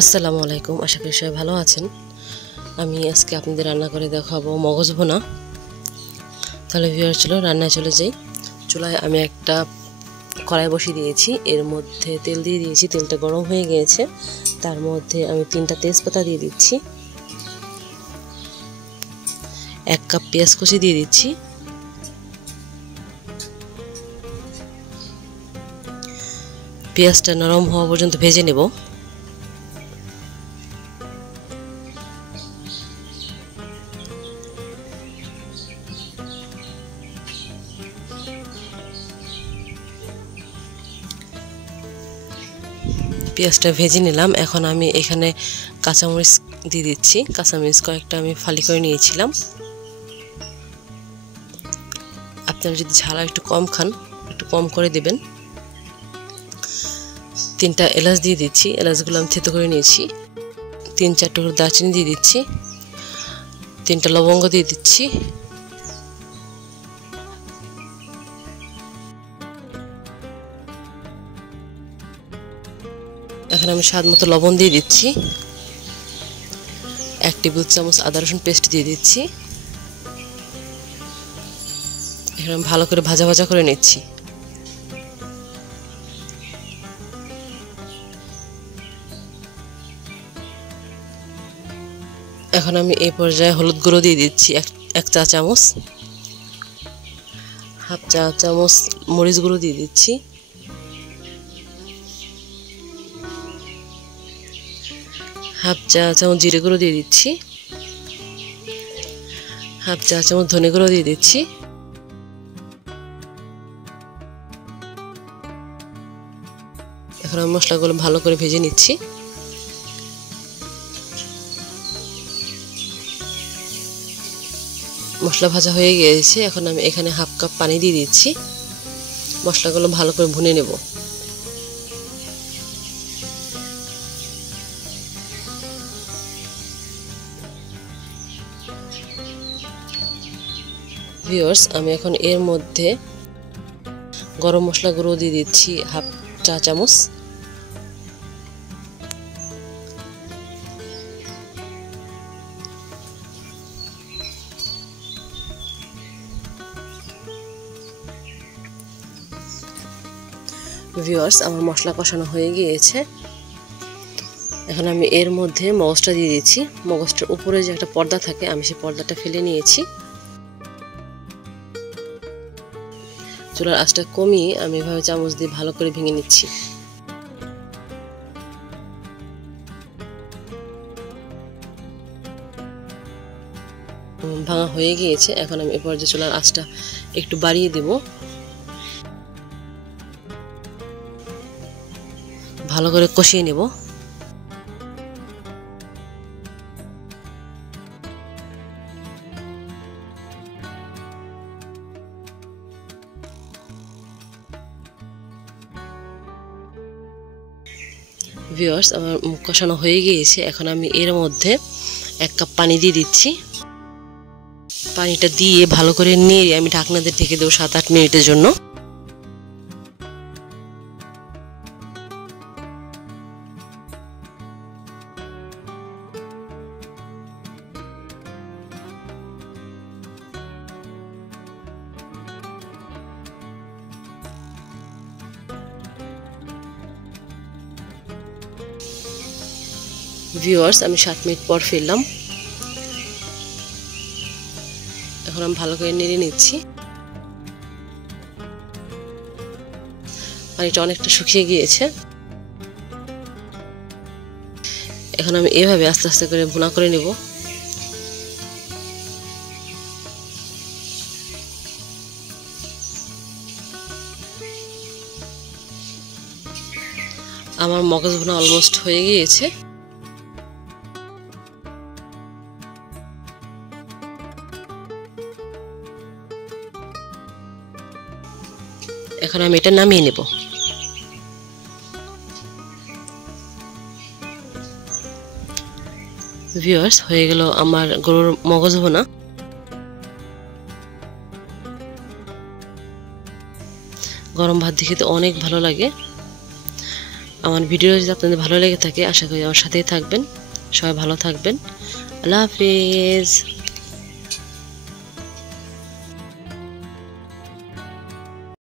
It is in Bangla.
আসসালামু আলাইকুম, আশা করি সবাই ভালো আছেন। আমি আজকে আপনাদের রান্না করে দেখাবো মগজ ভুনা। তাহলে ভিউয়ার চলো রান্নায় চলে যাই। চুলায় আমি একটা কড়াই বসিয়ে দিয়েছি, এর মধ্যে তেল দিয়ে দিয়েছি। তেলটা গরম হয়ে গিয়েছে, তার মধ্যে আমি 3টা তেজপাতা দিয়ে দিচ্ছি, 1 কাপ পেঁয়াজ কুচি দিয়ে দিচ্ছি, পেঁয়াজটা নরম হওয়া পর্যন্ত ভেজে নেব। পেঁয়াজটা ভেজে নিলাম। এখন আমি এখানে কাঁচামরিচ দিয়ে দিচ্ছি। কাঁচামরিচ কয়েকটা আমি ফালি করে নিয়েছিলাম। আপনারা যদি ঝাল একটু কম খান, একটু কম করে দেবেন। 3টা এলাচ দিয়ে দিচ্ছি, এলাচগুলো আমি থেতো করে নিয়েছি। 3-4 টুকরো দারচিনি দিয়ে দিচ্ছি, 3টা লবঙ্গ দিয়ে দিচ্ছি, এখন আমি স্বাদ মতো লবণ দিয়ে দিচ্ছি, 1 টেবিল চামচ আদা রসুন পেস্ট দিয়ে দিচ্ছি। এখন আমি ভালো করে ভাজা ভাজা করে নিচ্ছি। এখন আমি এই পর্যায়ে হলুদ গুঁড়ো দিয়ে দিচ্ছি 1 চা চামচ, হাফ চা চামচ মরিচ গুঁড়ো দিয়ে দিচ্ছি, হাফ চা চামচ জিরে গুঁড়ো দিয়ে দিচ্ছি, হাফ চা চামচ ধনে গুঁড়ো দিয়ে দিচ্ছি। এখন আমি মশলাগুলো ভালো করে ভেজে নিচ্ছি। মশলা ভাজা হয়ে গিয়েছে, এখন আমি এখানে হাফ কাপ পানি দিয়ে দিচ্ছি। মশলাগুলো ভালো করে ভুনে নেব। ভিউয়ার্স, আমি এখন এর মধ্যে গরম মশলা গুঁড়ো দিয়ে দিচ্ছি হাফ চা চামচ, ভিউয়ার্স আমার মশলা কষানো হয়ে গিয়েছে। এখন আমি এর মধ্যে মগজটা দিয়ে দিচ্ছি। মগজটার উপরে যে একটা পর্দা থাকে, আমি সেই পর্দাটা ফেলে নিয়েছি। চুলার আঁচটা কমিয়ে আমি এভাবে চামচ দিয়ে ভালো করে ভেঙে নিচ্ছি। ভাঙা হয়ে গিয়েছে, এখন আমি এ পর্যায়ে চুলার আঁচটা একটু বাড়িয়ে দেব। ভালো করে কষিয়ে নেব। ভিউয়ার্স, আমার কষানো হয়ে গিয়েছে। এখন আমি এর মধ্যে 1 কাপ পানি দিয়ে দিচ্ছি। পানিটা দিয়ে ভালো করে নেড়ে আমি ঢাকনা দিয়ে ঢেকে দেবো 7-8 মিনিটের জন্য। ভিউয়ার্স, আমি 7 মিনিট পর ফিরলাম। এখন আমি ভালো করে নেড়ে নিচ্ছি। পানিটা অনেকটা শুকিয়ে গিয়েছে। এখন আমি এভাবে আস্তে আস্তে করে ভুনা করে নেব। আমার মগজ ভুনা অলমোস্ট হয়ে গিয়েছে। এখন আমি এটা নামিয়ে নেব। ভিউয়ার্স, হয়ে গেল আমার গরুর মগজ ভুনা। গরম ভাত দিয়ে খেতে অনেক ভালো লাগে। আমার ভিডিও যদি আপনাদের ভালো লেগে থাকে আশা করি আমার সাথেই থাকবেন। সবাই ভালো থাকবেন। আল্লাহ হাফেজ।